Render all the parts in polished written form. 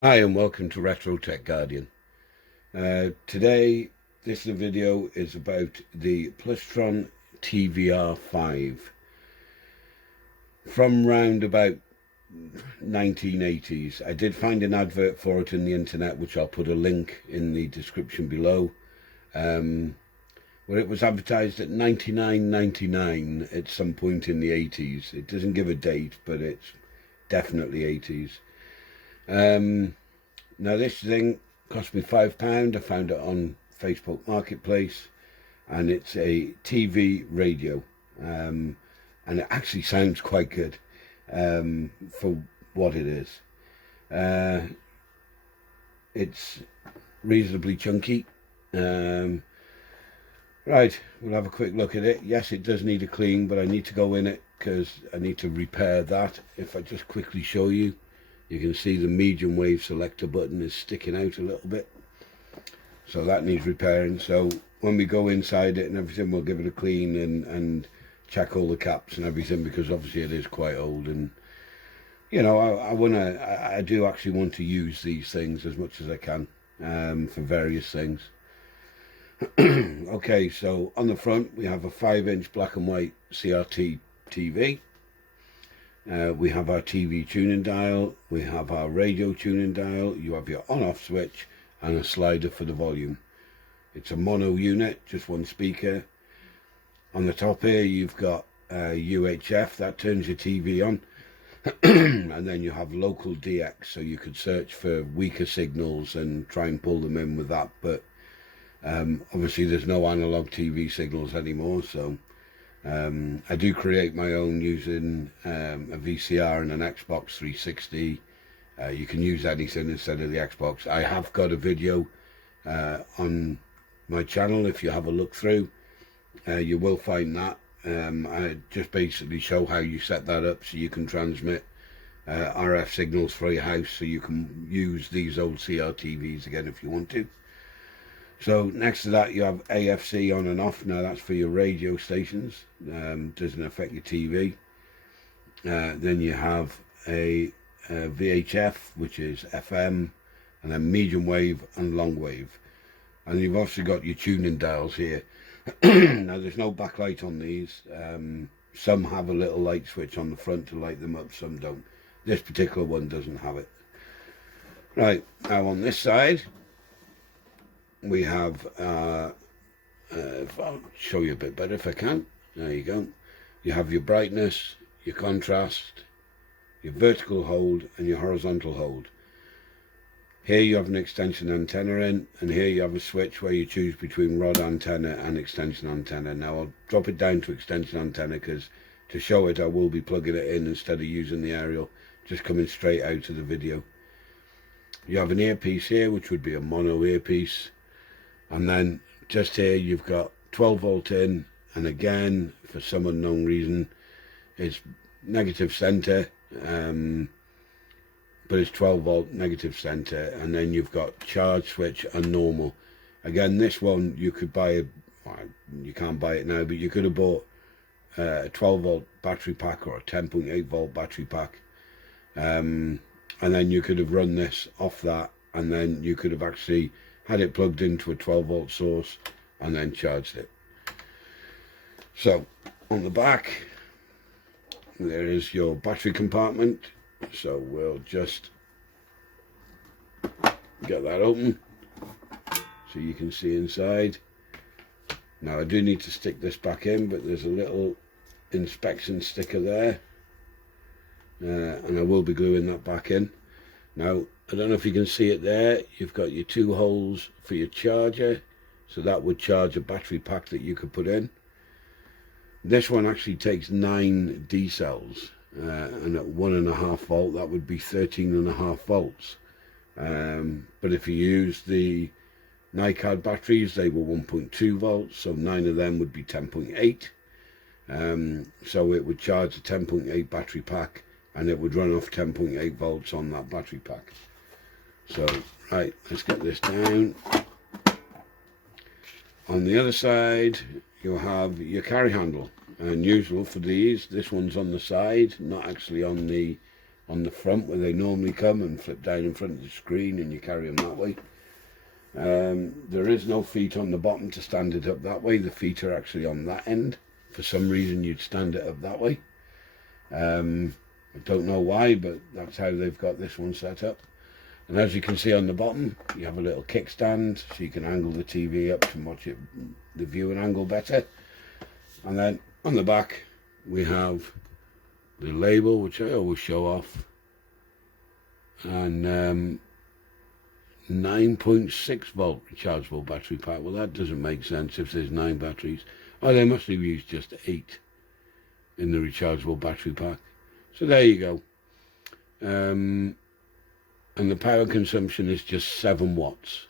Hi and welcome to Retro Tech Guardian. Today, this video is about the Plustron TVR5 from round about 1980s. I did find an advert for it in the internet, which I'll put a link in the description below, where it was advertised at $99.99 at some point in the 80s. It doesn't give a date, but it's definitely 80s. Now this thing cost me £5. I found it on Facebook Marketplace, and it's a TV radio, and it actually sounds quite good for what it is. It's reasonably chunky. Right, we'll have a quick look at it. Yes, it does need a clean, but I need to go in it because I need to repair that. If I just quickly show you, you can see the medium wave selector button is sticking out a little bit, so that needs repairing. So when we go inside it and everything, we'll give it a clean and check all the caps and everything, because obviously it is quite old, and you know, I do actually want to use these things as much as I can for various things. Okay, so on the front we have a 5-inch black and white CRT TV. We have our TV tuning dial, we have our radio tuning dial, you have your on-off switch and a slider for the volume. It's a mono unit, just one speaker. On the top here you've got UHF, that turns your TV on. And then you have local DX, so you could search for weaker signals and try and pull them in with that, but obviously there's no analog TV signals anymore, so I do create my own using a VCR and an Xbox 360. You can use anything instead of the Xbox. I have got a video on my channel. If you have a look through, you will find that. I just basically show how you set that up so you can transmit RF signals for your house, so you can use these old CRTVs again if you want to. So next to that you have AFC on and off. Now that's for your radio stations, doesn't affect your TV. Then you have a VHF, which is FM, and then medium wave and long wave. And you've also got your tuning dials here. Now there's no backlight on these. Some have a little light switch on the front to light them up, some don't. This particular one doesn't have it. Right, now on this side we have, if I'll show you a bit better if I can, there you go. You have your brightness, your contrast, your vertical hold and your horizontal hold. Here you have an extension antenna in, and here you have a switch where you choose between rod antenna and extension antenna. Now I'll drop it down to extension antenna because to show it I will be plugging it in instead of using the aerial, just coming straight out of the video. You have an earpiece here, which would be a mono earpiece. And then just here you've got 12 volt in, and again for some unknown reason it's negative center, but it's 12 volt negative center. And then you've got charge switch and normal. Again, this one you could buy, you can't buy it now, but you could have bought a 12 volt battery pack or a 10.8 volt battery pack, and then you could have run this off that, and then you could have actually had it plugged into a 12 volt source and then charged it. So on the back there is your battery compartment, so we'll just get that open so you can see inside. Now I do need to stick this back in, but there's a little inspection sticker there, and I will be gluing that back in. Now I don't know if you can see it there, you've got your 2 holes for your charger, so that would charge a battery pack that you could put in. This one actually takes 9 D cells, and at 1.5 volt that would be 13.5 volts. But if you use the NiCad batteries, they were 1.2 volts, so 9 of them would be 10.8. So it would charge a 10.8 battery pack, and it would run off 10.8 volts on that battery pack. So, right, let's get this down. On the other side, you'll have your carry handle. And usual for these, this one's on the side, not actually on the on the front where they normally come and flip down in front of the screen, and you carry them that way. There is no feet on the bottom to stand it up that way. The feet are actually on that end. For some reason you'd stand it up that way. I don't know why, but that's how they've got this one set up. And as you can see on the bottom, you have a little kickstand, so you can angle the TV up to watch it, the viewing angle better. And then on the back we have the label, which I always show off, and 9.6 volt rechargeable battery pack. Well, that doesn't make sense if there's 9 batteries. Oh, they must have used just 8 in the rechargeable battery pack. So there you go. And the power consumption is just 7 watts.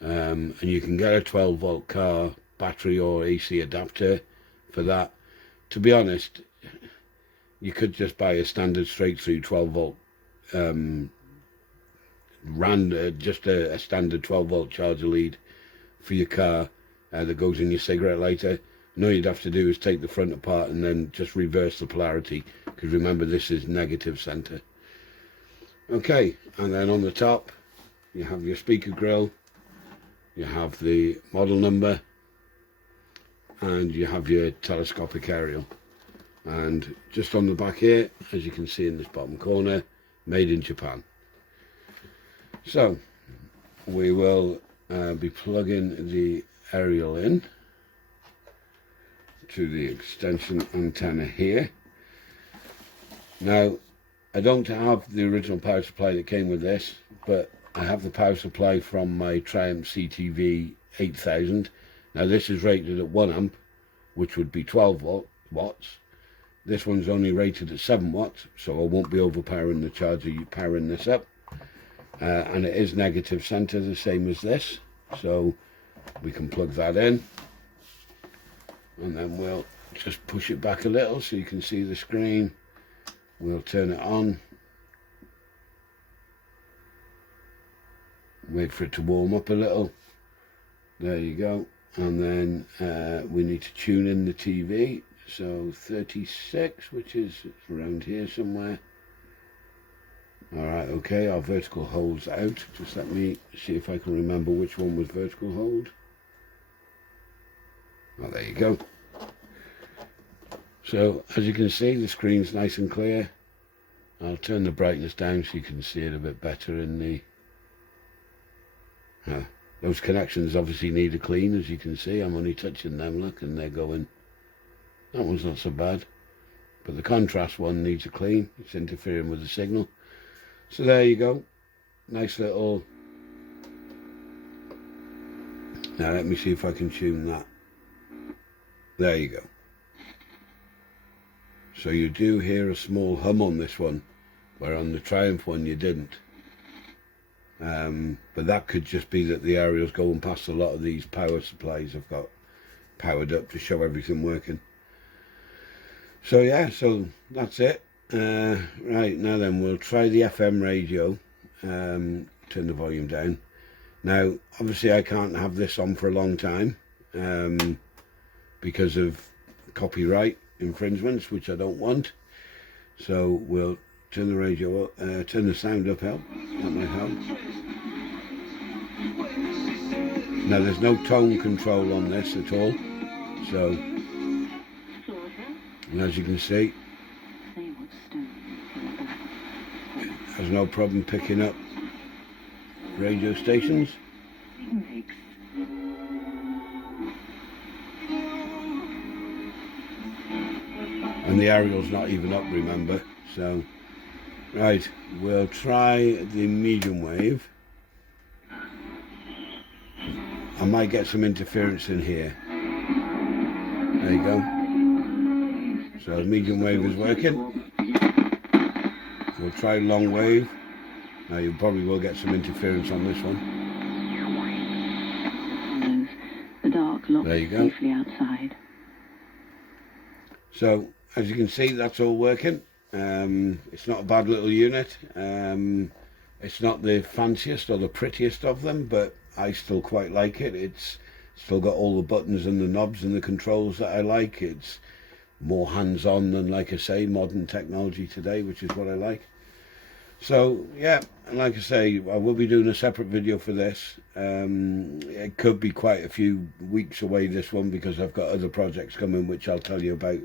And you can get a 12 volt car battery or AC adapter for that. To be honest, you could just buy a standard straight through 12 volt just a standard 12 volt charger lead for your car that goes in your cigarette lighter. And all you'd have to do is take the front apart and then just reverse the polarity, because remember, this is negative center. Okay, and then on the top you have your speaker grill, you have the model number, and you have your telescopic aerial. And just on the back here, as you can see in this bottom corner, made in Japan. So we will be plugging the aerial in to the extension antenna here. Now, I don't have the original power supply that came with this, but I have the power supply from my Triumph CTV 8000. Now this is rated at 1 amp, which would be 12 watts. This one's only rated at 7 watts, so I won't be overpowering the charger powering this up. And it is negative center, the same as this, so we can plug that in, and then we'll just push it back a little so you can see the screen. We'll turn it on, wait for it to warm up a little. There you go. And then we need to tune in the TV, so 36, which is around here somewhere. Alright, okay, our vertical hold's out. Just let me see if I can remember which one was vertical hold. Oh, there you go. So, as you can see, the screen's nice and clear. I'll turn the brightness down so you can see it a bit better in the... those connections obviously need a clean, as you can see. I'm only touching them, look, and they're going... That one's not so bad. But the contrast one needs a clean. It's interfering with the signal. So there you go. Nice little... Now let me see if I can tune that. There you go. So you do hear a small hum on this one, where on the Triumph one you didn't. But that could just be that the aerial's going past a lot of these power supplies I've got powered up to show everything working. So yeah, so that's it. Right, now then we'll try the FM radio. Turn the volume down. Now obviously I can't have this on for a long time because of copyright infringements, which I don't want. So we'll turn the radio up, turn the sound up, that might help. Now there's no tone control on this at all, so, and as you can see, it has no problem picking up radio stations. And the aerial's not even up, remember. So, right, we'll try the medium wave. I might get some interference in here. There you go. So the medium wave is working. We'll try long wave. Now you probably will get some interference on this one. The dark locked there you go. Safely outside. So as you can see, that's all working. It's not a bad little unit. It's not the fanciest or the prettiest of them, but I still quite like it. It's still got all the buttons and the knobs and the controls that I like. It's more hands-on than, like I say, modern technology today, which is what I like. So yeah, and like I say, I will be doing a separate video for this. It could be quite a few weeks away, this one, because I've got other projects coming which I'll tell you about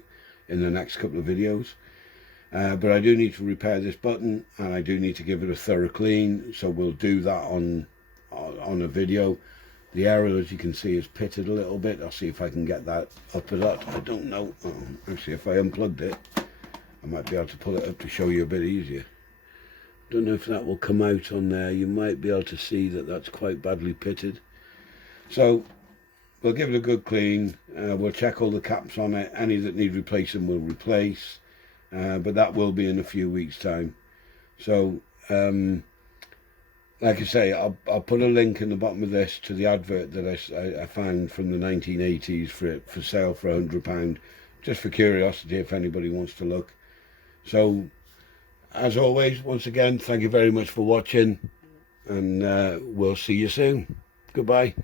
in the next couple of videos. But I do need to repair this button, and I do need to give it a thorough clean, so we'll do that on a video. The aerial, as you can see, is pitted a little bit. I'll see if I can get that up a lot. I don't know. Actually, if I unplugged it, I might be able to pull it up to show you a bit easier. Don't know if that will come out on there. You might be able to see that that's quite badly pitted. So we'll give it a good clean. We'll check all the caps on it. Any that need replacing we'll replace. But that will be in a few weeks' time. So like I say, I'll put a link in the bottom of this to the advert that I found from the 1980s for sale for £100, just for curiosity if anybody wants to look. So as always, once again, thank you very much for watching, and we'll see you soon. Goodbye.